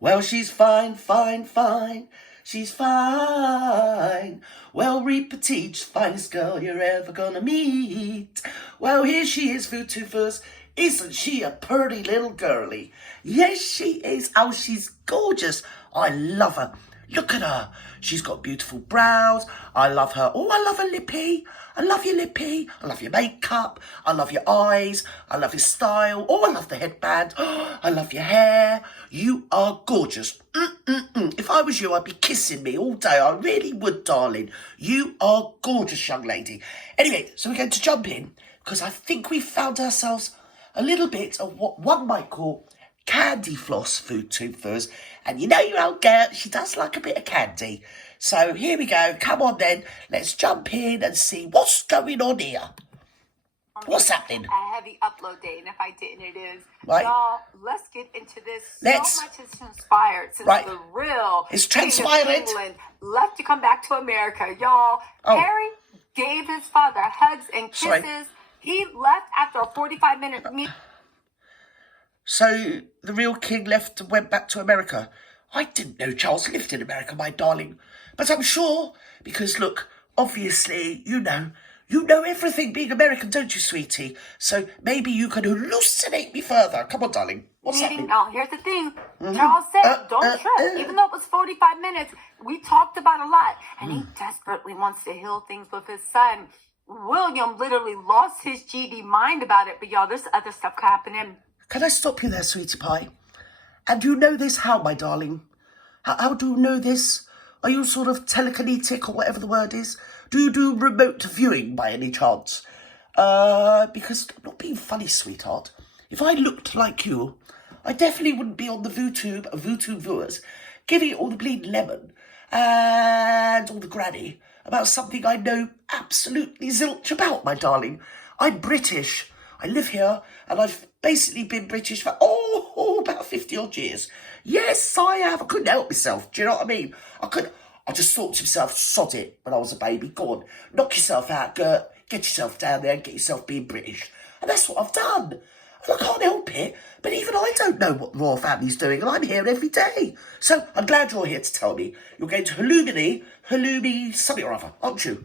Well, she's fine, fine, fine. She's fine. Well, Reaper Teach, finest girl you're ever gonna meet. Well, here she is, Food to Fuzz. Isn't she a pretty little girlie? Yes, she is. Oh, she's gorgeous. I love her. Look at her. She's got beautiful brows. I love her. Oh, I love her lippy. I love your lippy. I love your makeup. I love your eyes. I love your style. Oh, I love the headband. Oh, I love your hair. You are gorgeous. If I was you, I'd be kissing me all day. I really would, darling. You are gorgeous, young lady. Anyway, so we're going to jump in because I think we found ourselves a little bit of what one might call candy floss, Food to Fuzz. And you know your old girl, she does like a bit of candy. So here we go. Come on then. Let's jump in and see what's going on here. What's happening? A heavy upload day, and if I didn't, it is. Right. Y'all, let's get into this. Let's. So much has transpired since Right. the real It's King of transpired. England left to come back to America. Y'all, Oh. Harry gave his father hugs and kisses. Sorry. He left after a 45-minute meeting. So the real king left and went back to America. I didn't know Charles lived in America, my darling. But I'm sure, because look, obviously, you know everything being American, don't you, sweetie? So maybe you can hallucinate me further. Come on, darling. What's happening? Now, here's the thing. Charles said, don't trip. Even though it was 45 minutes, we talked about a lot. And he desperately wants to heal things with his son. William literally lost his GD mind about it. But y'all, there's other stuff happening. Can I stop you there, sweetie pie? And you know this how, my darling? How do you know this? Are you sort of telekinetic or whatever the word is? Do you do remote viewing by any chance? Because I'm not being funny, sweetheart. If I looked like you, I definitely wouldn't be on the VooTube of VooTube viewers giving it all the bleeding lemon and all the granny about something I know absolutely zilch about, my darling. I'm British. I live here, and I've basically been British for, about 50 odd years. Yes, I have. I couldn't help myself. Do you know what I mean? I just thought to myself, sod it, when I was a baby. Go on, knock yourself out, Gert. Get yourself down there and get yourself being British. And that's what I've done. And I can't help it. But even I don't know what the royal family's doing, and I'm here every day. So I'm glad you're here to tell me. You're going to halloumi something or other, aren't you?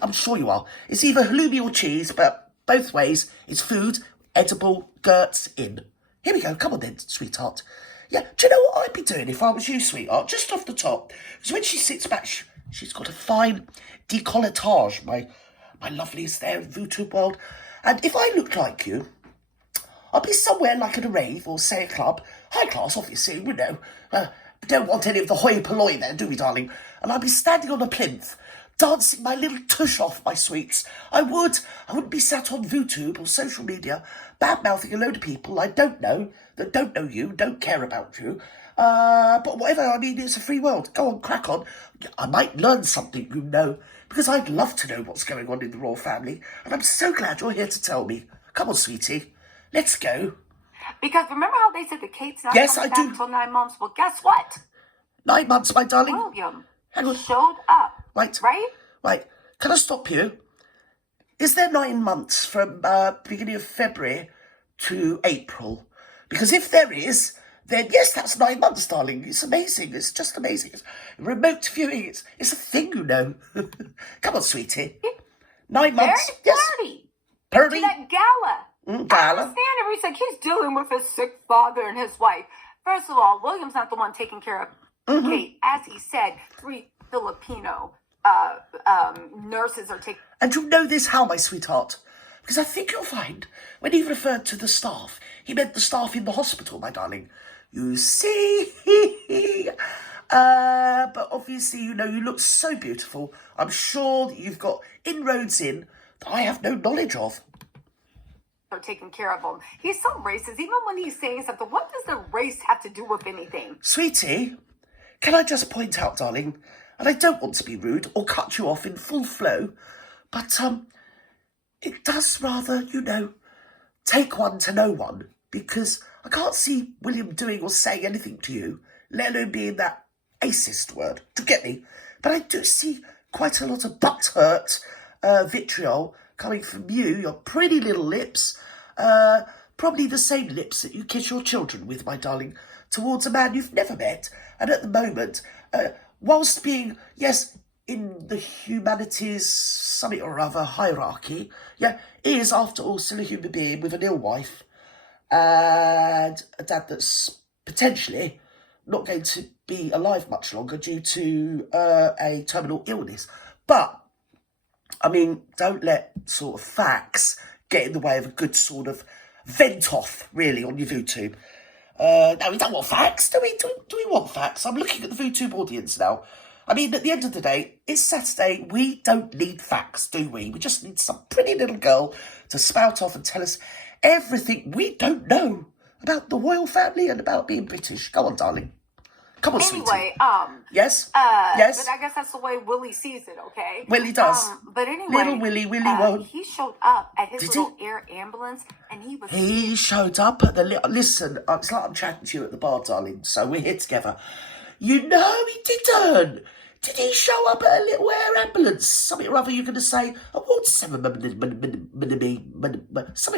I'm sure you are. It's either halloumi or cheese, but both ways, it's food, edible, Gert's in. Here we go. Come on then, sweetheart. Yeah, do you know what I'd be doing if I was you, sweetheart? Just off the top. Because when she sits back, she's got a fine décolletage, my loveliest there in VooTube world. And if I looked like you, I'd be somewhere like at a rave or, say, a club. High class, obviously, you know. Don't want any of the hoi polloi there, do we, darling? And I'd be standing on a plinth, dancing my little tush off, my sweets. I wouldn't be sat on VooTube or social media bad-mouthing a load of people I don't know, that don't know you, don't care about you. But whatever, I mean, it's a free world. Go on, crack on. I might learn something, you know, because I'd love to know what's going on in the royal family. And I'm so glad you're here to tell me. Come on, sweetie. Let's go. Because remember how they said the Kate's not Yes, coming I back do. until 9 months? Well, guess what? 9 months, my darling. William Hang on. showed up. Right. Right? Can I stop you? Is there 9 months from beginning of February to April? Because if there is, then yes, that's 9 months, darling. It's amazing. It's just amazing. It's remote viewing. It's a thing, you know. Come on, sweetie. 9 months. Very Yes. Purdy. To that gala. Gala. I understand everything. He's dealing with his sick father and his wife. First of all, William's not the one taking care of Kate. As he said, 3 Filipino nurses are taking... And you know this how, my sweetheart? Because I think you'll find, when he referred to the staff, he meant the staff in the hospital, my darling. You see? But obviously, you know, you look so beautiful. I'm sure that you've got inroads in that I have no knowledge of. Are taking care of him. He's so racist. Even when he's saying something, what does the race have to do with anything? Sweetie, can I just point out, darling, and I don't want to be rude or cut you off in full flow, but it does rather, you know, take one to know one, because I can't see William doing or saying anything to you, let alone being that acist word. Do you get me? But I do see quite a lot of butthurt vitriol coming from you, your pretty little lips, probably the same lips that you kiss your children with, my darling. towards a man you've never met. And at the moment, whilst being, yes, in the humanities something or other hierarchy, yeah, is after all still a human being with an ill wife and a dad that's potentially not going to be alive much longer due to a terminal illness. But, I mean, don't let sort of facts get in the way of a good sort of vent-off, really, on your VooTube. No, we don't want facts, do we? Do we want facts? I'm looking at the VooTube audience now. I mean, at the end of the day, it's Saturday. We don't need facts, do we? We just need some pretty little girl to spout off and tell us everything we don't know about the royal family and about being British. Go on, darling. Come on, Anyway, sweetie. Yes? Yes? But I guess that's the way Willie sees it, okay? Willie does. But anyway, Little Willie won't. he showed up at his Did little air ambulance, and he was... He showed up at the... Listen, it's like I'm chatting to you at the bar, darling, so we're here together. You know he didn't. Did he show up at a little air ambulance? Something or other you're going to say, something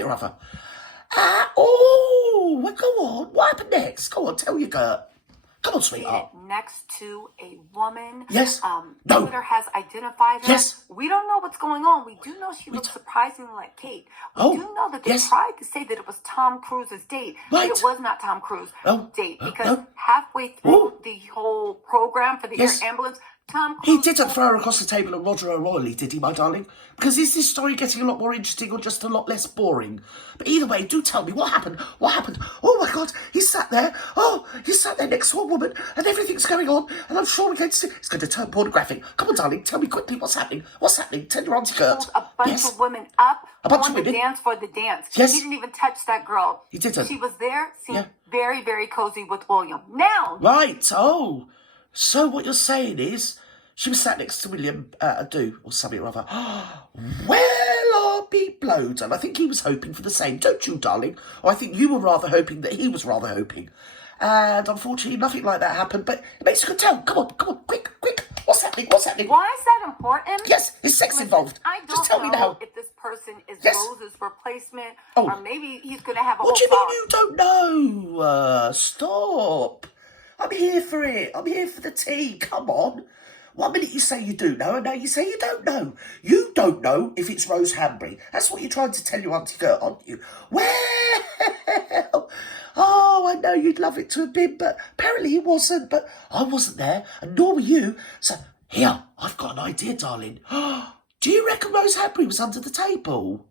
or other. Well, go on. What happened next? Go on, tell your Gert. Come on, sweetheart. Next to a woman. Yes. No. Twitter has identified her. Yes. We don't know what's going on. We do know she looks surprisingly like Kate. We do know that they tried to say that it was Tom Cruise's date. Right. But it was not Tom Cruise's date. Because halfway through the whole program for the air ambulance, Tom Cruise... He didn't throw her across the table at Roger O'Reilly, did he, my darling? Because is this story getting a lot more interesting or just a lot less boring? But either way, do tell me, what happened? What happened? Oh, my God, he sat there. Oh, he sat there next to a woman, and everything's going on, and I'm sure we're going to see... It's going to turn pornographic. Come on, darling, tell me quickly what's happening. What's happening? Tell your Auntie Gert. A bunch of women up on the dance for the dance. Yes. He didn't even touch that girl. He didn't. She was there, seemed very, very cozy with William. Now... Right, oh. So what you're saying is... She was sat next to William Adu or something or other. Well, I'll be blowed. And I think he was hoping for the same, don't you, darling? Or I think you were rather hoping that he was rather hoping. And unfortunately, nothing like that happened. But it makes you good tell. Come on, quick. What's happening? Why is that important? Yes, is sex involved? I don't Just tell me know now. if this person is Yes. Rose's replacement, or maybe he's going to have a What do you whole mean you don't know? Stop. I'm here for it. I'm here for the tea. Come on. 1 minute you say you do know, and now you say you don't know. You don't know if it's Rose Hanbury. That's what you're trying to tell your Auntie Gert, aren't you? Well, I know you'd love it to have been, but apparently he wasn't. But I wasn't there, and nor were you. So, here, I've got an idea, darling. Do you reckon Rose Hanbury was under the table?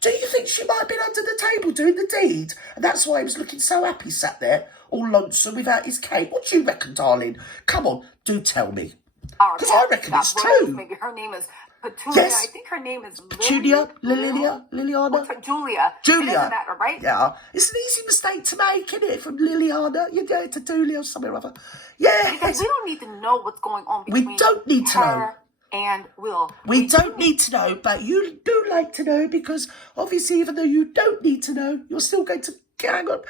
Do you think she might have been under the table doing the deed? And that's why he was looking so happy sat there, all lonesome without his cake. What do you reckon, darling? Come on, do tell me. Because I reckon it's true. Maybe her name is Petunia. Yes. I think her name is Petunia, Liliana. Julia. Julia. Isn't that right? Yeah. It's an easy mistake to make, isn't it? From Liliana. You go to Julia or something or other. Yeah. Because we don't need to know what's going on between We don't need to know. her and Will. We don't need to know, but you do like to know because obviously even though you don't need to know, you're still going to gang on.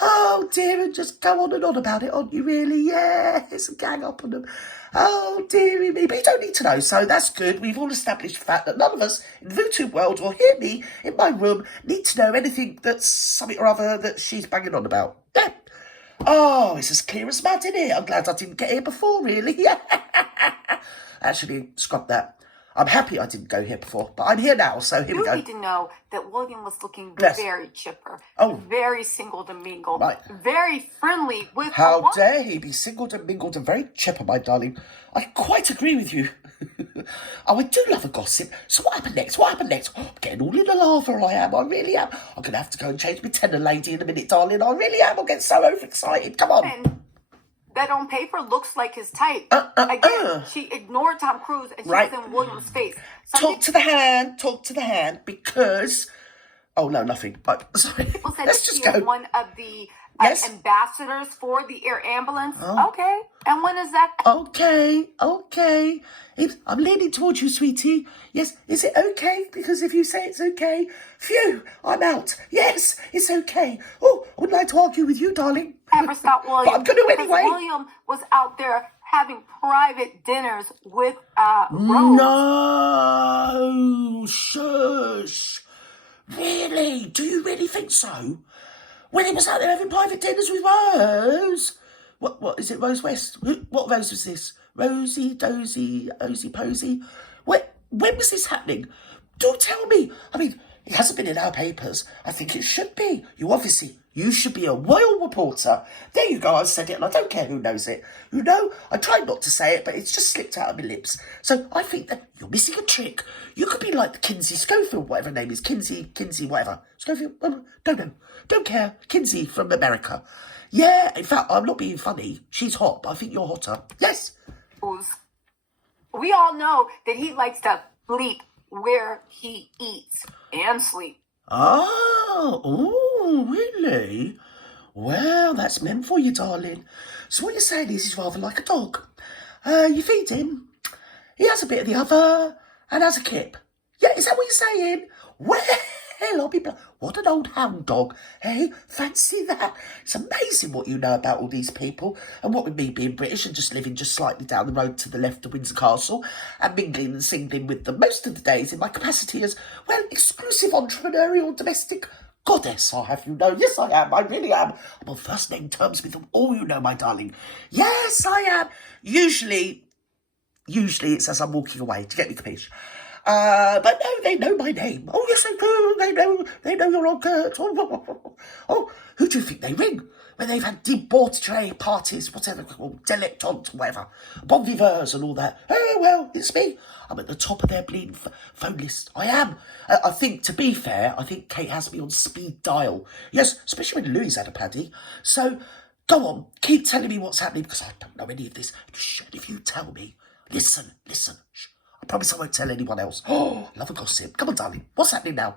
Oh dear, and just go on and on about it, aren't you really? Yes, gang up on them. Oh dearie me, but you don't need to know, so that's good. We've all established the fact that none of us in the VooTube world or hear me in my room need to know anything that's something or other that she's banging on about. Yeah. Oh, it's as clear as mud, isn't it? I'm glad I didn't get here before, really. Yeah. Actually, scrub that. I'm happy I didn't go here before, but I'm here now, so here we go. You need to know that William was looking very chipper, very singled and mingled, very friendly with How dare he be singled and mingled and very chipper, my darling. I quite agree with you. I do love a gossip. So what happened next? Oh, I'm getting all in the lava, I am. I really am. I'm going to have to go and change my tenor lady in a minute, darling. I really am. I'm getting so overexcited. Come on. And that on paper looks like his type. Again, she ignored Tom Cruise and she was in William's face. Talk to the hand, because... Oh, no, nothing. Sorry. People said Let's that just she go. is one of the ambassadors for the air ambulance. Okay. And when is that? Okay. I'm leaning towards you, sweetie. Yes, is it okay? Because if you say it's okay, phew, I'm out. Yes, it's okay. Oh, I would like to argue with you, darling. Ever stop William? But I'm going to anyway. William was out there having private dinners with Rose. No, shush. Really? Do you really think so? when he was out there having private dinners with Rose. What is it, Rose West? What Rose was this? Rosie, Dozy, Osy Posy? When was this happening? Do tell me. I mean, it hasn't been in our papers. I think it should be. You should be a royal reporter. There you go, I said it, and I don't care who knows it. You know, I tried not to say it, but it's just slipped out of my lips. So I think that you're missing a trick. You could be like the Kinsey Schofield, whatever her name is. Kinsey, whatever. Schofield? Don't know. Don't care. Kinsey from America. Yeah, in fact, I'm not being funny. She's hot, but I think you're hotter. Yes. We all know that he likes to sleep where he eats and sleep. Oh, really? Well, that's meant for you, darling. So what you're saying is he's rather like a dog. You feed him, he has a bit of the other, and has a kip. Yeah, is that what you're saying? Well, I'll be what an old hound dog, hey? Fancy that. It's amazing what you know about all these people. And what with me being British and just living just slightly down the road to the left of Windsor Castle and mingling and singling with them most of the days in my capacity as, well, exclusive entrepreneurial domestic goddess, I have you know. Yes, I am. I really am. I'm on first name terms with them all, you know, my darling. Yes, I am. Usually it's as I'm walking away to get me capiche. But no, they know my name. Oh, yes, they do. They know you're on Gert. Oh, who do you think they ring when they've had debauchery parties, whatever they're called, dilettante, whatever, bon viveurs and all that? Oh, well, it's me. I'm at the top of their bleeding phone list. I am. I think, to be fair, I think Kate has me on speed dial. Yes, especially when Louis had a paddy. So, go on, keep telling me what's happening, because I don't know any of this. Shh, if you tell me, listen, shh. I promise I won't tell anyone else. Oh, love a gossip. Come on, darling. What's happening now?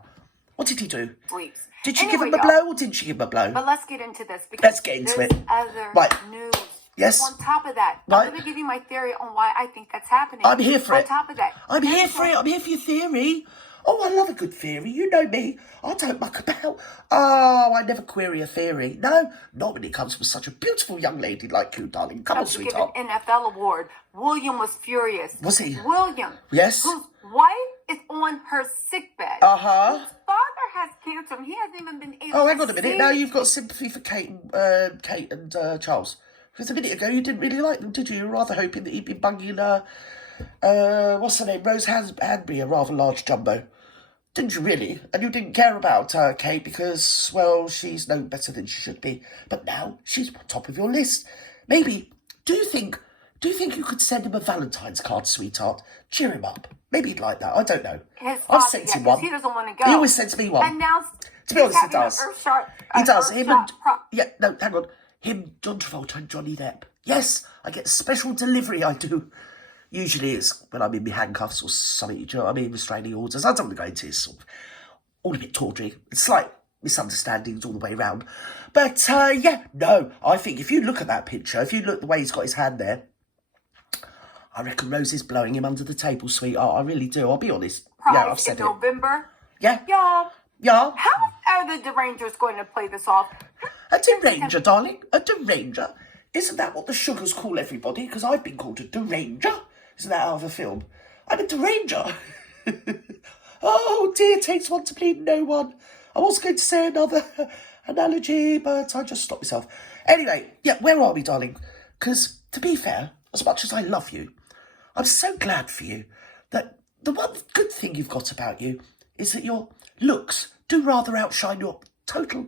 What did he do? Sleeps. Did she give him a blow or didn't she give him a blow? But let's get into this. Because let's get into it. Other news. Yes. On top of that, right. I'm going to give you my theory on why I think that's happening. I'm here for it. On top of that. I'm here for it. I'm here for your theory. Oh, I love a good theory. You know me. I don't muck about. Oh, I never query a theory. No, not when it comes from such a beautiful young lady like you, darling. Come on, sweetheart. Give an NFL award. William was furious. Was he? William. Yes. Whose wife is on her sickbed. Uh-huh. Whose father has cancer and he hasn't even been able to hang on a minute. Now you've got sympathy for Kate and Charles. Because a minute ago you didn't really like them, did you? You were rather hoping that he'd been bunging, what's her name? Rose Hanbury, a rather large jumbo. Didn't you really? And you didn't care about Kate because, well, she's no better than she should be. But now she's on top of your list. Maybe, do you think you could send him a Valentine's card, sweetheart? Cheer him up. Maybe he'd like that. I don't know. I've sent him one. He doesn't want to go. He always sends me one. And now, to be honest, he does. He does. Him and hang on. Him, John Travolta and Johnny Depp. Yes, I get a special delivery, I do. Usually it's when I'm in my handcuffs or something, do you know what I mean, restraining orders. I don't want to go into this sort of, all a bit tawdry. It's slight misunderstandings all the way round. But, no, I think if you look at that picture, if you look the way he's got his hand there, I reckon Rose is blowing him under the table, sweetheart. I really do, I'll be honest. Prize I've said in November. Yeah. Y'all. Yeah. How are the derangers going to play this off? A deranger, darling. A deranger. Isn't that what the sugars call everybody? Because I've been called a deranger. Isn't that out of a film? I'm a deranger. Oh dear, takes one to plead no one. I was going to say another analogy, but I just stopped myself. Anyway, where are we, darling? Because, to be fair, as much as I love you, I'm so glad for you that the one good thing you've got about you is that your looks do rather outshine your total,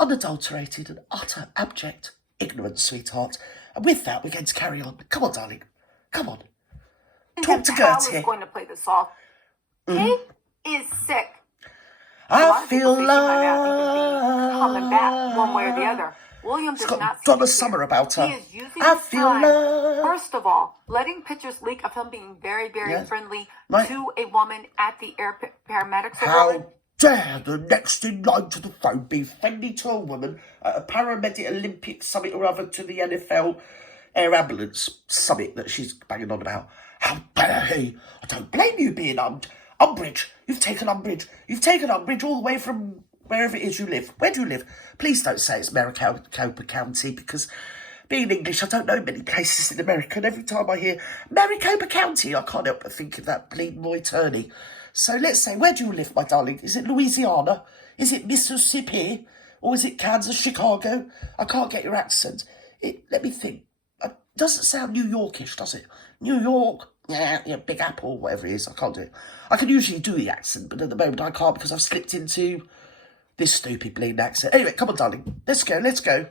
unadulterated and utter abject ignorance, sweetheart. And with that, we're going to carry on. Come on, darling. Come on. Talk to Gertie. Is going to play this off. Kate is sick. I feel love coming back one way or the other. William does not Donna Summer about her. He is using his time, first of all, letting pictures leak of him being very, very friendly to a woman at the paramedics. How dare the next in line to the phone be friendly to a woman at a paramedic Olympic summit or other to the NFL air ambulance summit that she's banging on about? How dare he? I don't blame you being umbrage. You've taken umbrage. You've taken umbrage all the way from wherever it is you live. Where do you live? Please don't say it's Maricopa County, because being English, I don't know many places in America, and every time I hear Maricopa County, I can't help but think of that bleeding Roy Turney. So let's say, where do you live, my darling? Is it Louisiana? Is it Mississippi? Or is it Kansas, Chicago? I can't get your accent. Let me think. It doesn't sound New Yorkish, does it? New York, yeah, Big Apple, whatever it is. I can't do it. I can usually do the accent, but at the moment I can't because I've slipped into this stupid bleeding accent. Anyway, come on, darling. Let's go.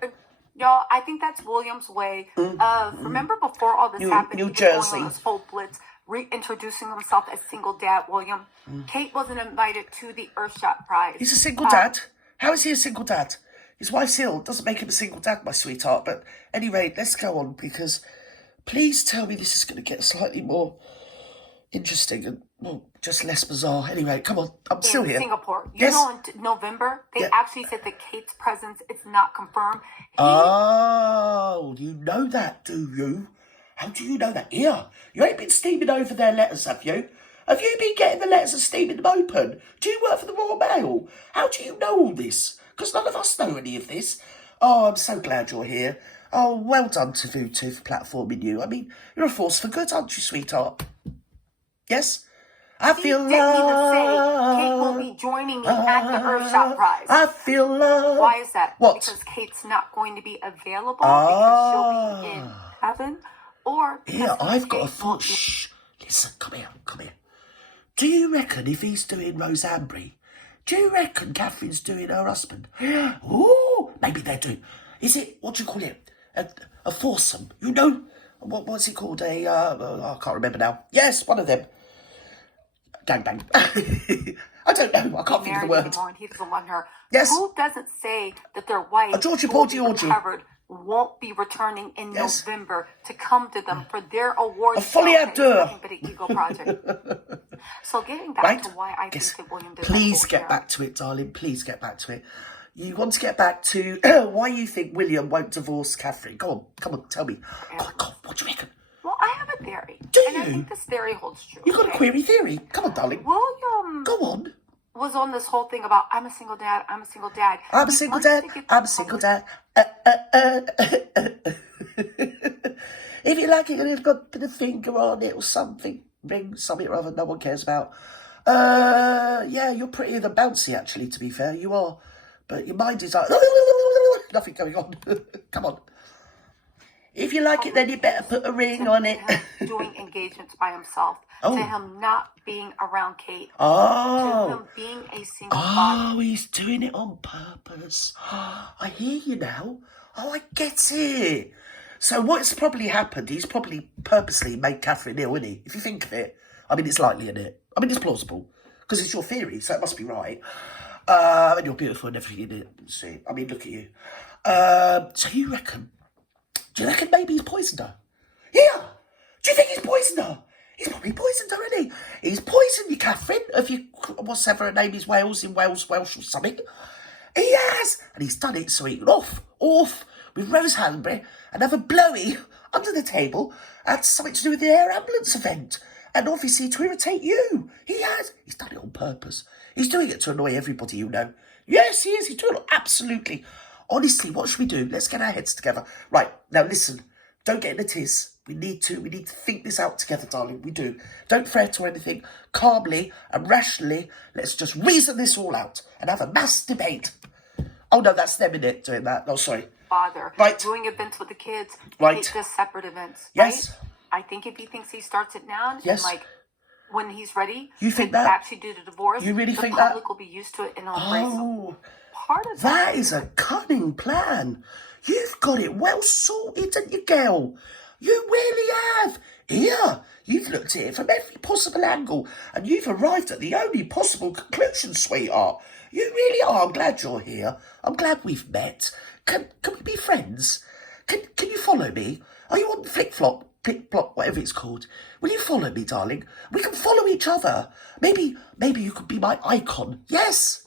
Y'all, I think that's William's way of, remember before all this happened, New he was Jersey. going on this whole blitz, reintroducing himself as single dad, William. Kate wasn't invited to the Earthshot Prize. He's a single dad. How is he a single dad? His wife's ill. Doesn't make him a single dad, my sweetheart. But anyway, let's go on because please tell me this is going to get slightly more interesting and, well, just less bizarre. Anyway, come on. I'm still here. Singapore. Yes. In November, they actually said that Kate's presence is not confirmed. Oh, you know that, do you? How do you know that? Here, you ain't been steaming over their letters, have you? Have you been getting the letters and steaming them open? Do you work for the Royal Mail? How do you know all this? Because none of us know any of this. Oh, I'm so glad you're here. Oh, well done to Vutu for platforming you. I mean, you're a force for good, aren't you, sweetheart? Yes? I feel Didn't even say love. Kate will be joining me at the Earthshot Prize. I feel love. Why is that? What? Because Kate's not going to be available because she'll be in heaven, or Here, I've got a thought. Shh. Listen, come here. Do you reckon if he's doing Roseanbury, do you reckon Catherine's doing her husband? Ooh, maybe they're doing. Is it, what do you call it? A foursome. You know, what's it called? I can't remember now. Yes, one of them. Gangbang. I don't know. I can't think of the word. And he doesn't want her. Yes. Who doesn't say that their wife, Georgie who will Porgy be Orgy. recovered, won't be returning in Yes. November to come to them for their awards? A folie à deux. Nothing but an ego project. So getting back Right? to why I Yes. think that William did Please that get here. back to it, darling. Please get back to it. You want to get back to why you think William won't divorce Catherine. Go on, tell me. Go on, what do you reckon? Well, I have a theory. Do and I you? think this theory holds true. You've got a okay? query theory. Come on, darling. William Go on. was on this whole thing about I'm a single dad. I'm a single dad. If you like it, you've got a bit of finger on it or something. Ring, something or other no one cares about. Yeah, you're prettier than Bouncy, actually, to be fair. You are. But your mind is like, nothing going on. Come on. If you like it, then you better put a ring on it. Him doing engagements by himself. To him not being around Kate. To him being a single father. Oh, he's doing it on purpose. I hear you now. Oh, I get it. So what's probably happened, he's probably purposely made Catherine ill, isn't he? If you think of it. I mean, it's likely, isn't it? I mean, it's plausible. Because it's your theory, so it must be right. And you're beautiful and everything, isn't it? See, I mean, look at you. So do you reckon maybe he's poisoned her? Yeah. Do you think he's poisoned her? He's probably poisoned her, isn't he? He's poisoned you, Catherine, of your, whatever her name is, Welsh or something. He has. And he's done it so he can off with Rose Hanbury and have a blowy under the table. That's something to do with the air ambulance event. And obviously to irritate you. He has. He's done it on purpose. He's doing it to annoy everybody you know. Yes, he is. He's doing it absolutely. Honestly, what should we do? Let's get our heads together. Right, now listen. Don't get in a tiz. We need to think this out together, darling. We do. Don't fret or anything. Calmly and rationally, let's just reason this all out and have a mass debate. Oh, no, that's them in it doing that. Oh, sorry. Father. Right. Doing events with the kids. Right. Kate does separate events. Yes. Right? I think if he thinks he starts it now, Yes. and when he's ready, You think to that? actually do the divorce, You really think the that? public will be used to it and it'll embrace him. Oh, Part of that is a cunning plan. You've got it well sorted, haven't you, girl? You really have. Here, you've looked at it from every possible angle, and you've arrived at the only possible conclusion, sweetheart. You really are. I'm glad you're here. I'm glad we've met. Can we be friends? Can you follow me? Are you on Flick-Flop, whatever it's called? Will you follow me, darling? We can follow each other. Maybe you could be my icon. Yes.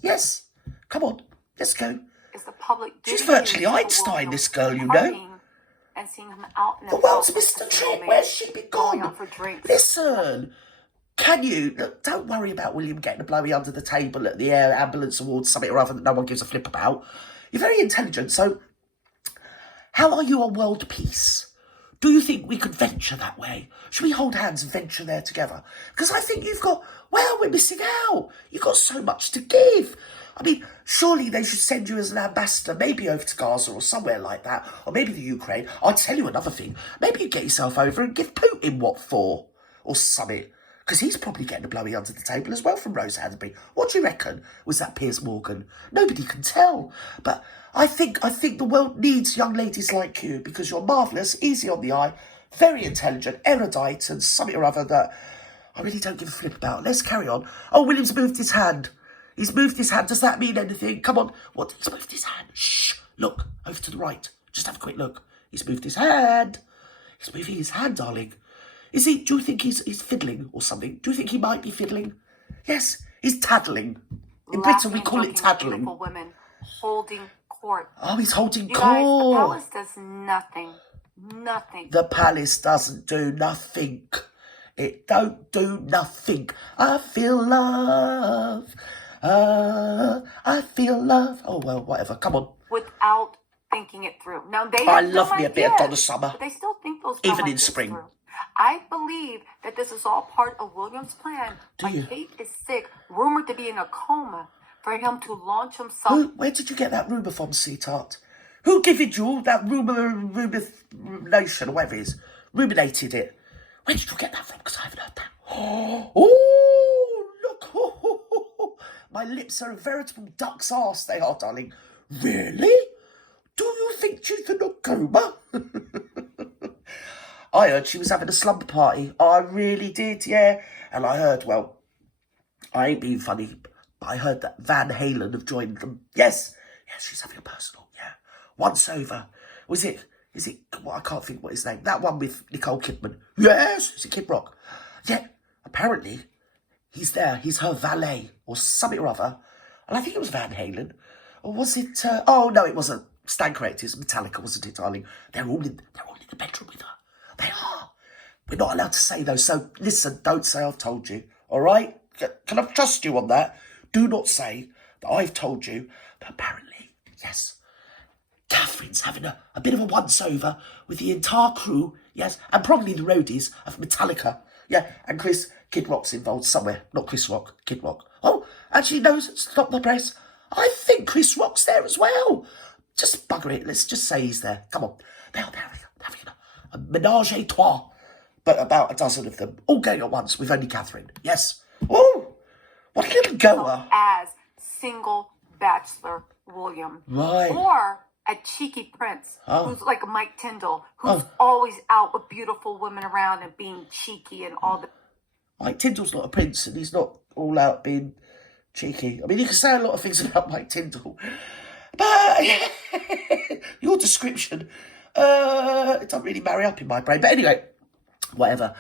Come on, let's go. is the public. She's virtually Einstein, this girl, you know. And seeing him out and The world's missed a trick. Where's she been going gone? out for drinks. Listen, can you... Look, don't worry about William getting a blowy under the table at the Air Ambulance Awards, something or other that no one gives a flip about. You're very intelligent, so... How are you on world peace? Do you think we could venture that way? Should we hold hands and venture there together? Because I think you've got... Well, we're missing out. You've got so much to give. I mean, surely they should send you as an ambassador, maybe over to Gaza or somewhere like that, or maybe the Ukraine. I'll tell you another thing. Maybe you get yourself over and give Putin what for, or something. Because he's probably getting a blowy under the table as well from Rose Hanbury. What do you reckon? Was that Piers Morgan? Nobody can tell. But I think the world needs young ladies like you because you're marvellous, easy on the eye, very intelligent, erudite, and something or other that I really don't give a flip about. Let's carry on. Oh, William's moved his hand. He's moved his hand. Does that mean anything? Come on. What? He's moved his hand. Shh. Look, over to the right. Just have a quick look. He's moved his hand. He's moving his hand, darling. Is he? Do you think he's fiddling or something? Do you think he might be fiddling? Yes, he's tattling. In Britain, we call it tattling. Beautiful women holding court. Oh, he's holding You court. guys, the palace does nothing. Nothing. The palace doesn't do nothing. It don't do nothing. I feel love. I feel love. Oh, well, whatever. Come on. Without thinking it through. Now, they I have love no me a bit of ideas, Donna Summer. But they still think those Even in ideas spring. through. I believe that this is all part of William's plan. Do you? Kate is sick, rumored to be in a coma, for him to launch himself. Where did you get that rumour from, sweetheart? Who gave you that rumination, or whatever it is? Ruminated it. Where did you get that from? Because I haven't heard that. Oh, look. My lips are a veritable duck's arse, they are, darling. Really? Do you think she's in a coma? I heard she was having a slumber party. I really did, yeah. And I heard, well, I ain't being funny, but I heard that Van Halen have joined them. Yes, she's having a personal, yeah. Once over. Is it, well, I can't think what his name, that one with Nicole Kidman. Yes, is it Kid Rock? Yeah, apparently, he's there. He's her valet, or something or other. And I think it was Van Halen. Or was it, oh, no, it wasn't. Stand corrected, it was Metallica, wasn't it, darling? They're all in the bedroom with her. They are. We're not allowed to say those, so listen, don't say I've told you, all right? Can I trust you on that? Do not say that I've told you, but apparently, yes, Catherine's having a bit of a once-over with the entire crew, yes, and probably the roadies of Metallica, yeah, and Kid Rock's involved somewhere, not Chris Rock, Kid Rock. Oh, actually, no, stop the press. I think Chris Rock's there as well. Just bugger it, let's just say he's there. Come on, they're having a menage a trois, but about a dozen of them, all going at once with only Catherine. Yes. Oh, what a little goer. As single bachelor William. Right. Or a cheeky prince who's like Mike Tyndall, who's always out with beautiful women around and being cheeky and all the... Mike Tyndall's not a prince and he's not all out being cheeky. I mean, you can say a lot of things about Mike Tyndall, but your description... it doesn't really marry up in my brain. But anyway, whatever.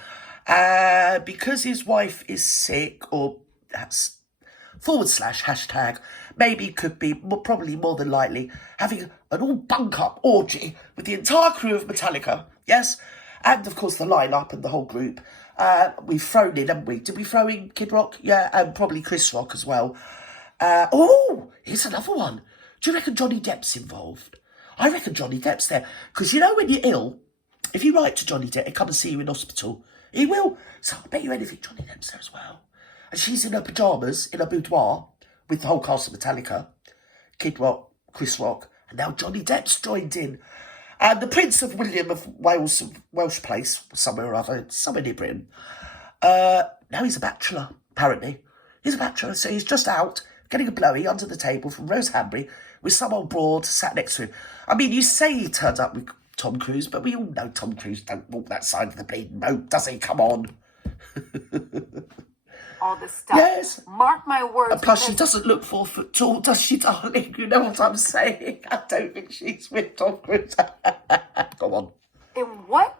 Because his wife is sick, or that's / hashtag, maybe could be, probably more than likely, having an all bunk up orgy with the entire crew of Metallica, yes? And of course the lineup and the whole group. We've thrown in, haven't we? Did we throw in Kid Rock? Yeah, and probably Chris Rock as well. Here's another one. Do you reckon Johnny Depp's involved? I reckon Johnny Depp's there. Because you know when you're ill, if you write to Johnny Depp and come and see you in hospital, he will. So I bet you anything Johnny Depp's there as well. And she's in her pyjamas, in her boudoir, with the whole cast of Metallica, Kid Rock, Chris Rock, and now Johnny Depp's joined in. And the Prince of William of Wales, Welsh place, somewhere or other, somewhere near Britain. Now he's a bachelor, apparently. He's a bachelor, so he's just out, getting a blowy under the table from Rose Hanbury, with some old broad sat next to him. I mean, you say he turned up with Tom Cruise, but we all know Tom Cruise don't walk that side of the bleeding road, does he? Come on. All this stuff. Yes. Mark my words. And plus, she doesn't look 4 foot tall, does she, darling? You know what I'm saying? I don't think she's with Tom Cruise. Go on. And what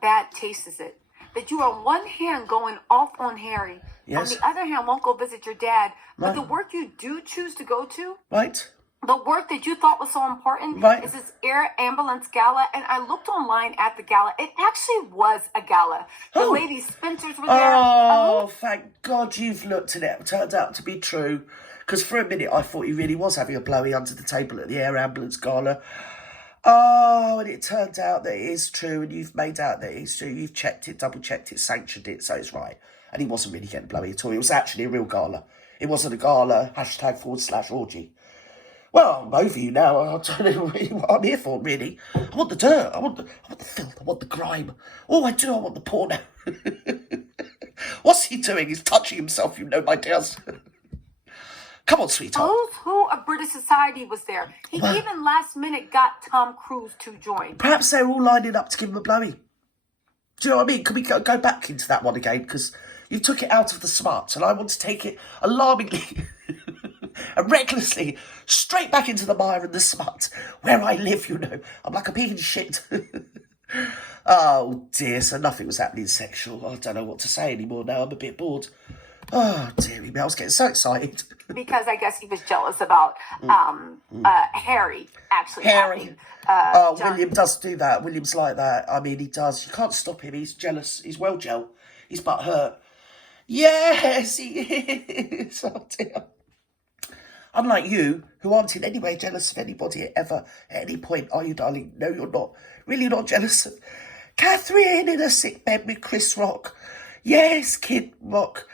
bad taste is it? That you on one hand going off on Harry, Yes. on the other hand won't go visit your dad, but Right. the work you do choose to go to, Right? the work that you thought was so important, Right. is this air ambulance gala. And I looked online at the gala. It actually was a gala. The Oh. lady Spencers were there. Oh, thank God you've looked at it. It turned out to be true. Because for a minute, I thought he really was having a blowy under the table at the air ambulance gala. Oh, and it turned out that it is true, and you've made out that it's true. You've checked it, double-checked it, sanctioned it, so it's right. And he wasn't really getting blowy at all. It was actually a real gala. it wasn't a gala, #/orgy. Well, I'm over you now. I don't know really what I'm here for, really. I want the dirt. I want the filth. I want the grime. Oh, I do. I want the porno. What's he doing? He's touching himself, you know, my dears. Come on, sweetheart. Who of British society was there? He even last minute got Tom Cruise to join. Perhaps they're all lining up to give him a blowy. Do you know what I mean? Can we go back into that one again? Because you took it out of the smarts, and I want to take it alarmingly and recklessly straight back into the mire and the smut where I live, you know. I'm like a pig in shit. Oh dear, so nothing was happening sexual. I don't know what to say anymore now. I'm a bit bored. Oh dearie me, I was getting so excited. Because I guess he was jealous about Harry actually. Harry. John. William does do that. William's like that. I mean, he does. You can't stop him. He's jealous. He's well gel. He's but hurt. Yes, he is. Oh dear. Unlike you, who aren't in any way jealous of anybody ever, at any point, are you, darling? No, you're not. Really not jealous of Catherine in a sick bed with Chris Rock. Yes, Kid Rock.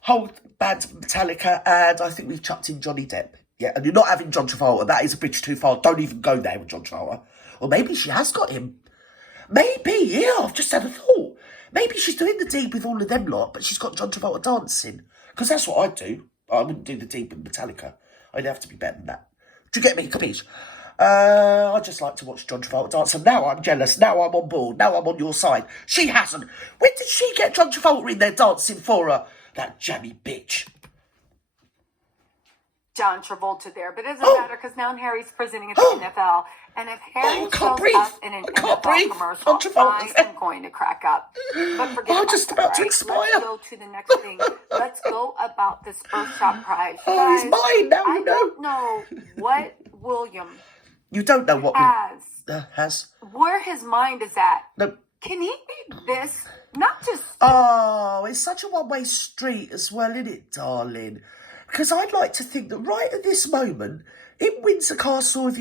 Whole band Metallica, and I think we've chucked in Johnny Depp. Yeah, and you're not having John Travolta. That is a bridge too far. Don't even go there with John Travolta. Or maybe she has got him. Maybe, yeah, I've just had a thought. Maybe she's doing the deed with all of them lot, but she's got John Travolta dancing. Because that's what I'd do. I wouldn't do the deed with Metallica. I'd have to be better than that. Do you get me, capiche? I just like to watch John Travolta dance, and now I'm jealous. Now I'm on board. Now I'm on your side. She hasn't. When did she get John Travolta in there dancing for her? That jammy bitch. John Travolta there, but it doesn't matter because now Harry's presenting at the NFL, and if Harry shows up in an NFL commercial, I am going to crack up. But forget I'm just about to expire. Let's go to the next thing. Let's go about this first shot prize. Oh, he's mine now, you know. I don't know what William You don't know what has. Where his mind is at. No. Can he be this? Not just... Oh, it's such a one-way street as well, isn't it, darling? Because I'd like to think that right at this moment, in Windsor Castle, if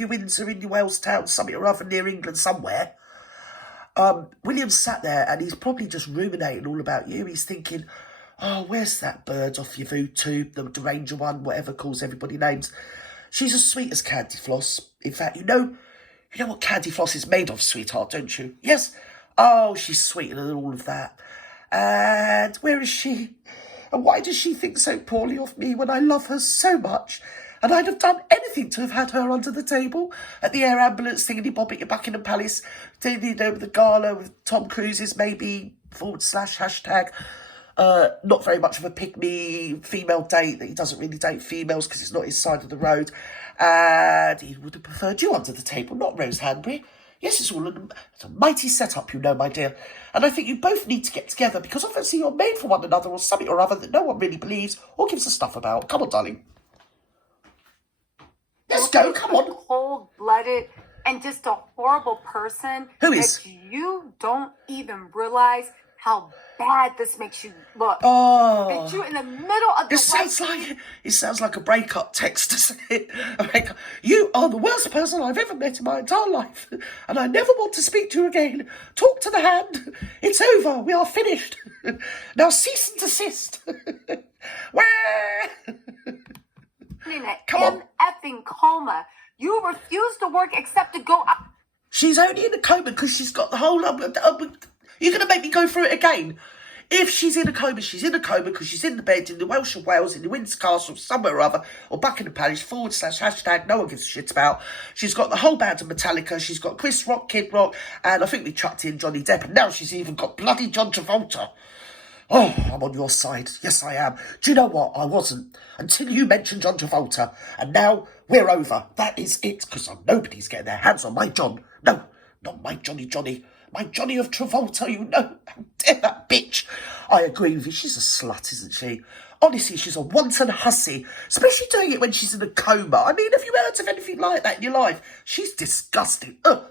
you're Windsor, in your Wales town, something or other near England somewhere, William's sat there and he's probably just ruminating all about you. He's thinking, oh, where's that bird off your food tube, the Ranger one, whatever calls everybody names. She's as sweet as Candyfloss. In fact, you know what Candyfloss is made of, sweetheart, don't you? Yes. Oh, she's sweeter than all of that. And where is she? And why does she think so poorly of me when I love her so much? And I'd have done anything to have had her under the table at the air ambulance thingy-bob at Buckingham Palace, the gala with Tom Cruise's maybe / hashtag. Not very much of a pick-me female date, that he doesn't really date females because it's not his side of the road. And he would have preferred you under the table, not Rose Hanbury. Yes, it's a mighty setup, you know, my dear. And I think you both need to get together because obviously you're made for one another or something or other that no one really believes or gives a stuff about. Come on, darling. Let's go, come on. Cold-blooded and just a horrible person. Who is? That you don't even realize how bad this makes you look. Oh. That you're in the middle of the It sounds like a breakup text, doesn't it? You are the worst person I've ever met in my entire life, and I never want to speak to you again. Talk to the hand. It's over. We are finished. Now cease and desist. in Come on. effing coma. You refuse to work except to go out. She's only in a coma because she's got the whole... You're going to make me go through it again. If she's in a coma, she's in a coma because she's in the bed in the Welsh of Wales, in the Windsor Castle, somewhere or other, or Buckingham Palace, / hashtag no one gives a shit about. She's got the whole band of Metallica, she's got Chris Rock, Kid Rock, and I think we chucked in Johnny Depp, and now she's even got bloody John Travolta. Oh, I'm on your side. Yes, I am. Do you know what? I wasn't. Until you mentioned John Travolta. And now we're over. That is it. Because nobody's getting their hands on my John. No, not my Johnny. My Johnny of Travolta, you know. How dare that bitch. I agree with you. She's a slut, isn't she? Honestly, she's a wanton hussy. Especially doing it when she's in a coma. I mean, have you heard of anything like that in your life? She's disgusting. Ugh.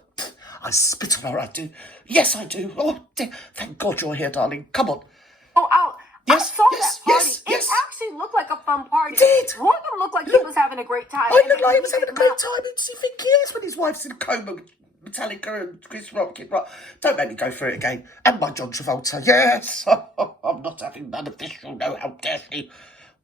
I spit on her, I do. Yes, I do. Oh, dear. Thank God you're here, darling. Come on. Oh, out. Yes, I saw that party. Yes. It actually looked like a fun party. It did. William looked like he was having a great time. I looked like he was having a great time. Who does he think he is when his wife's in a coma with Metallica and Chris Rock, Kid Rock? Don't make me go through it again. And my John Travolta. Yes. I'm not having none of this. You'll know how dare she.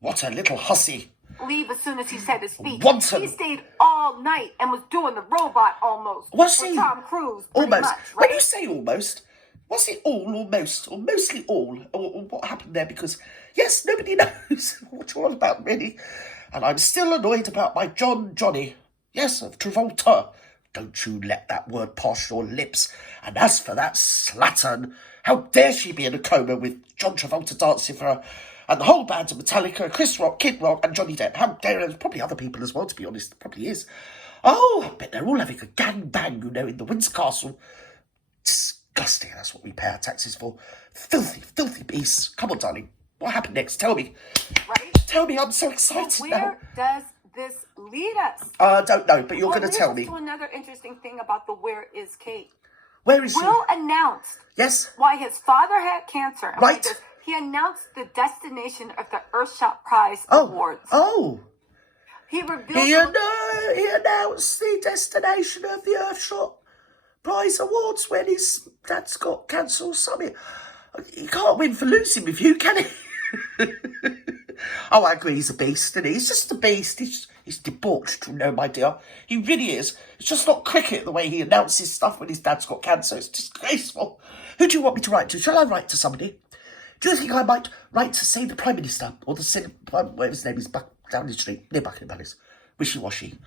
What a little hussy. Leave as soon as he said his speech. Wanton. He stayed all night and was doing the robot almost. Was with he? Tom Cruise, pretty Almost. much, When right? you say almost, was it all or most? Or mostly all? Or what happened there? Because, yes, nobody knows what you're all about, really. And I'm still annoyed about my Johnny. Yes, of Travolta. Don't you let that word pass your lips. And as for that slattern, how dare she be in a coma with John Travolta dancing for her, and the whole band of Metallica, Chris Rock, Kid Rock, and Johnny Depp. How dare her? There's probably other people as well, to be honest. Probably is. Oh, I bet they're all having a gang bang, in the Windsor Castle. Disgusting. That's what we pay our taxes for. Filthy, filthy beasts. Come on, darling. What happened next? Tell me. Right? Tell me. I'm so excited Where now. does this lead us? I don't know, but you're going to leads tell us me. to another interesting thing about the Where is Kate. Where is she? Will announced Yes. why his father had cancer. And Right. he announced the destination of the Earthshot Prize Awards. Oh. He revealed He announced the destination of the Earthshot Prize Awards when his dad's got cancer or something. He can't win for losing with you, can he? Oh, I agree, he's a beast, isn't he? He's just a beast. He's debauched, my dear. He really is. It's just not cricket the way he announces stuff when his dad's got cancer. It's disgraceful. Who do you want me to write to? Shall I write to somebody? Do you think I might write to, say, the Prime Minister or the whatever his name is, Downing Street, near Buckingham Palace? Wishy-washy.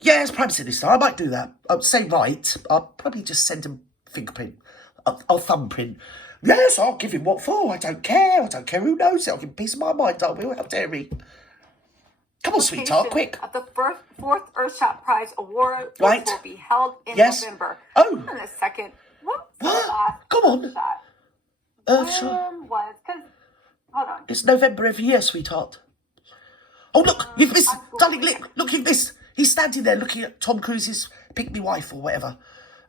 Yes, Prime Minister, I might do that. I'll say right. I'll probably just send him fingerprint, a thumbprint. Yes, I'll give him what for. I don't care. I don't care who knows it. I'll give him peace of my mind, I will. How dare he? Come on, sweetheart, quick. Of the fourth Earthshot Prize Award, which Right. will be held in Yes. November. Oh. In a second. What's the What? last Come on. Earthshot? Earthshot. When was? Because, hold on. It's November every year, sweetheart. Oh, look, you've missed. Darling, look at this. He's standing there looking at Tom Cruise's Pick Me Wife or whatever.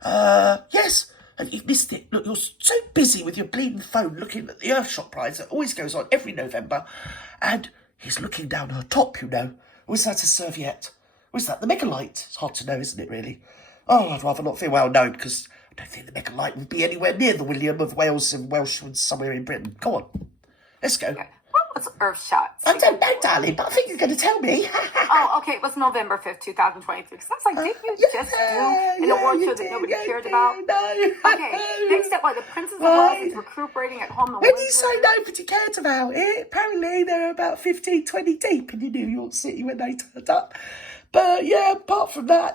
Yes. And you've missed it. Look, you're so busy with your bleeding phone looking at the Earthshot Prize that always goes on every November. And he's looking down her top, Or is that a serviette? Or is that the megalite? It's hard to know, isn't it, really? Oh, I'd rather not feel well, no, because I don't think the megalite would be anywhere near the William of Wales and Welsh somewhere in Britain. Come on. Let's go. What was Earthshot? I don't know, darling, but I think you're going to tell me. Oh, okay. It was November 5th, 2023. Because I was like, didn't you just do an award show that nobody cared about? No. Okay. Next up, the Princess of Wales is recuperating at home in When Windsor. you say nobody cared about it, apparently there were about 15, 20 deep in New York City when they turned up. But yeah, apart from that,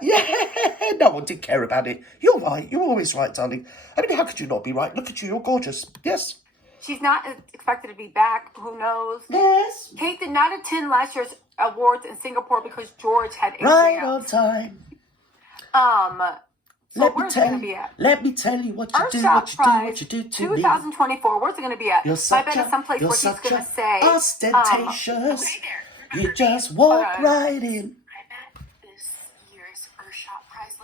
no one did care about it. You're right. You're always right, darling. I mean, how could you not be right? Look at you. You're gorgeous. Yes. She's not expected to be back. Who knows? Yes. Kate did not attend last year's awards in Singapore because George had exams. Right on time. So where's it going to be at? Let me tell you what you do, Earthshot what you do, Prize what you do to me. 2024. Where's it going to be at? You're My such bet is someplace where she's going to say ostentatious. You just walk right in. I'm at this year's Earthshot Prize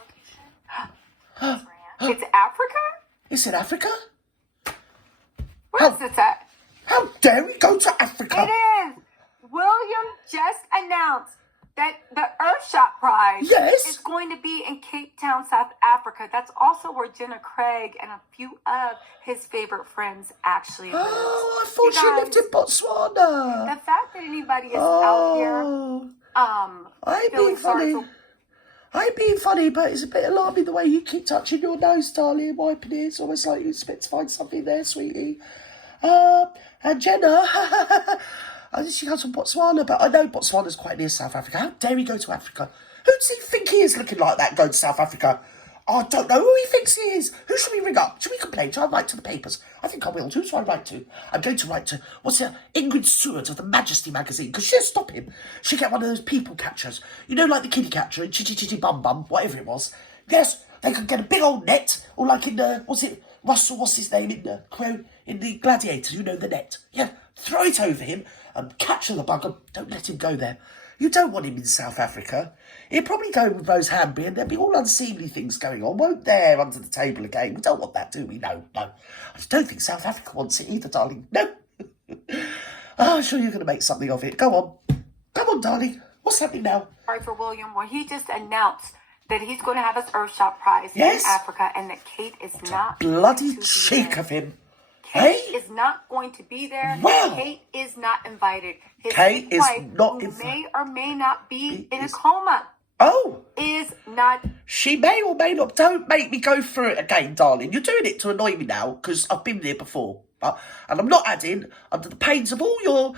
location. It's Africa? Is it Africa? Where is this at? How dare we go to Africa? It is. William just announced that the Earthshot Prize Yes. is going to be in Cape Town, South Africa. That's also where Jenna Craig and a few of his favorite friends actually live. Oh, I thought You she guys, lived in Botswana. the fact that anybody is out here, I ain't feeling being sorry funny. I ain't being funny, but it's a bit alarming the way you keep touching your nose, darling, and wiping it. It's almost like you expect to find something there, sweetie. And Jenna, she comes from Botswana, but I know Botswana's quite near South Africa. How dare he go to Africa? Who does he think he is looking like that going to South Africa? I don't know who he thinks he is. Who should we ring up? Should we complain? Shall I write to the papers? I think I will. Who should I write to? I'm going to write to, Ingrid Stewart of the Majesty magazine, because she'll stop him. She'll get one of those people catchers. Like the kitty catcher in Chitty Chitty Bum Bum, whatever it was. Yes, they could get a big old net, or like in Russell, what's his name, in the Gladiator, the net. Yeah, throw it over him and capture the bugger. Don't let him go there. You don't want him in South Africa. He'll probably go with Rose Hanbury and there'll be all unseemly things going on, won't there, under the table again? We don't want that, do we? No. I just don't think South Africa wants it either, darling. No. I'm sure you're going to make something of it. Go on. Come on, darling. What's happening now? sorry for William, where he just announced that he's going to have his Earthshot Prize Yes. in Africa and that Kate is not Bloody to be cheek there. of him. Kate Hey? is not going to be there. Wow. Kate is not invited. His Kate is wife, not who invited. may or may not be in a is- coma, Oh, is not. she may or may not. Don't make me go through it again, darling. You're doing it to annoy me now because I've been there before. And I'm not adding, under the pains of all your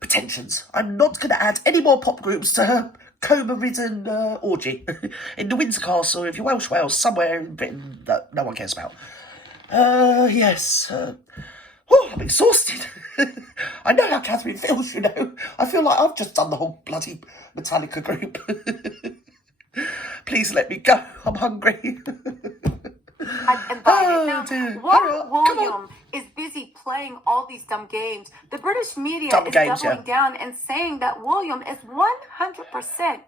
pretensions, I'm not going to add any more pop groups to her coma-ridden orgy in the Windsor Castle, if you're Welsh Wales, somewhere in Britain that no one cares about. Yes. I'm exhausted. I know how Catherine feels, you know. I feel like I've just done the whole bloody Metallica group. Please let me go. I'm hungry. I've invited. Now, dear. while Hurry up. Come on. William is busy playing all these dumb games, the British media Dumb is games, doubling yeah. down and saying that William is 100%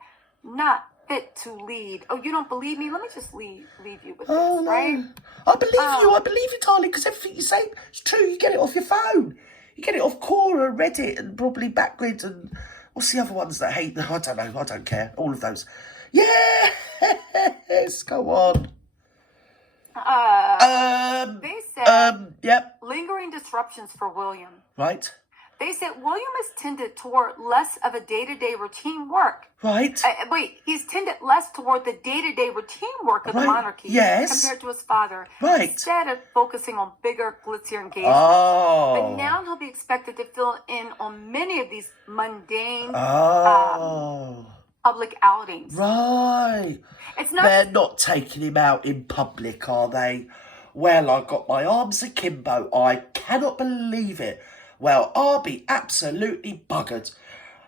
not fit to lead. Oh, you don't believe me? Let me just leave you with Oh, this, no. right? I believe you, darling, because everything you say is true. You get it off your phone. You get it off Quora, Reddit, and probably Backgrid, and what's the other ones that hate them? I don't know. I don't care. All of those. Yes, go on. They said Yep, lingering disruptions for William. right, They said William is tended toward less of a day-to-day routine work. right. He's tended less toward the day-to-day routine work of the Right, monarchy yes. compared to his father. Right. Instead of focusing on bigger, glitzier engagements. Oh. But now he'll be expected to fill in on many of these mundane Oh. public outings. Right. It's not They're not taking him out in public, are they? Well, I got my arms akimbo. I cannot believe it. Well, I'll be absolutely buggered.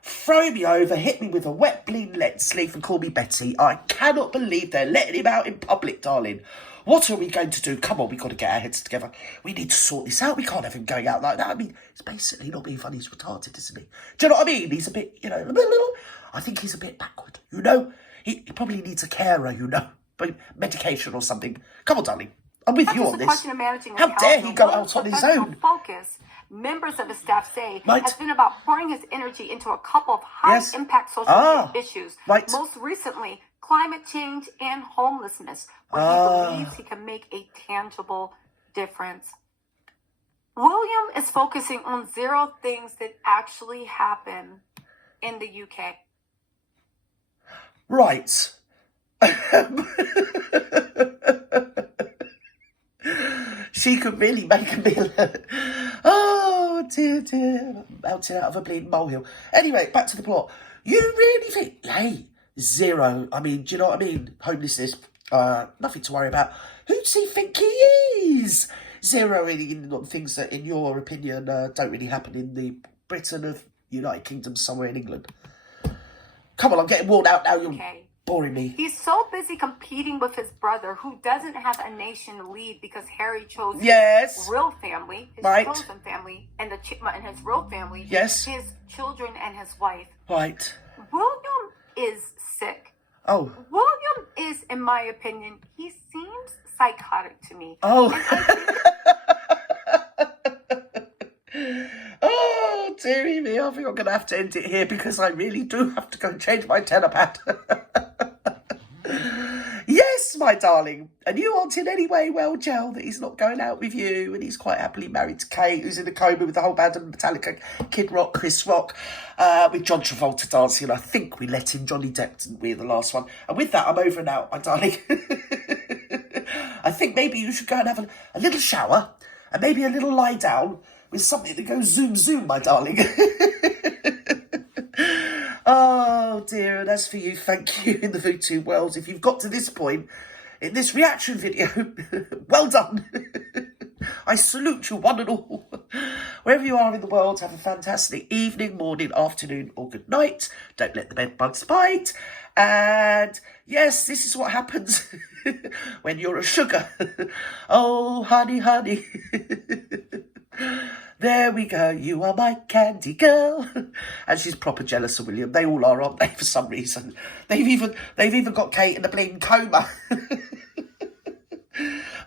Throw me over, hit me with a wet bleeding lead sleeve and call me Betty. I cannot believe they're letting him out in public, darling. What are we going to do? Come on, we've got to get our heads together. We need to sort this out. We can't have him going out like that. I mean, it's basically not being funny. He's retarded, isn't he? Do you know what I mean? He's a bit, you know, I think he's a bit backward, you know? He probably needs a carer, you know, but medication or something. Come on, darling. I'm with you just on a this. question of managing How accounts, dare he and go William's out on his professional own? Focus, members of his staff say, Right. has been about pouring his energy into a couple of high-impact social issues. Right. Most recently, climate change and homelessness, where he believes he can make a tangible difference. William is focusing on 0 things that actually happen in the UK. Right. She could really make a meal. Oh, dear. Melting out of a bleeding molehill. Anyway, back to the plot. You really think, hey, 0. I mean, do you know what I mean? Homelessness, nothing to worry about. Who does he think he is? 0ing in on things that, in your opinion, don't really happen in the Britain of United Kingdom, somewhere in England. Come on, I'm getting worn out now. You're boring me. He's so busy competing with his brother, who doesn't have a nation to lead because Harry chose Yes. his real family, his Right. chosen family, and his real family, Yes. his children and his wife. Right. William is sick. Oh. William is, in my opinion, he seems psychotic to me. Oh. And I think Oh, dearie me. I think I'm going to have to end it here because I really do have to go and change my telepad. Yes, my darling. And you aren't in any way well, Gel, that he's not going out with you and he's quite happily married to Kate, who's in a coma with the whole band of Metallica, Kid Rock, Chris Rock, with John Travolta dancing. I think we let in Johnny Depp, didn't we, the last one? And with that, I'm over and out, my darling. I think maybe you should go and have a little shower and maybe a little lie down with something that goes zoom, zoom, my darling. Oh, dear. And as for you, thank you in the YouTube world. If you've got to this point in this reaction video, well done. I salute you one and all. Wherever you are in the world, have a fantastic evening, morning, afternoon, or good night. Don't let the bed bugs bite. And yes, this is what happens when you're a sugar. Oh, honey, honey. There we go, you are my candy girl. And she's proper jealous of William. They all are, aren't they, for some reason? They've even got Kate in a bleeding coma.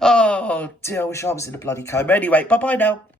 Oh dear, I wish I was in a bloody coma. Anyway, bye-bye now.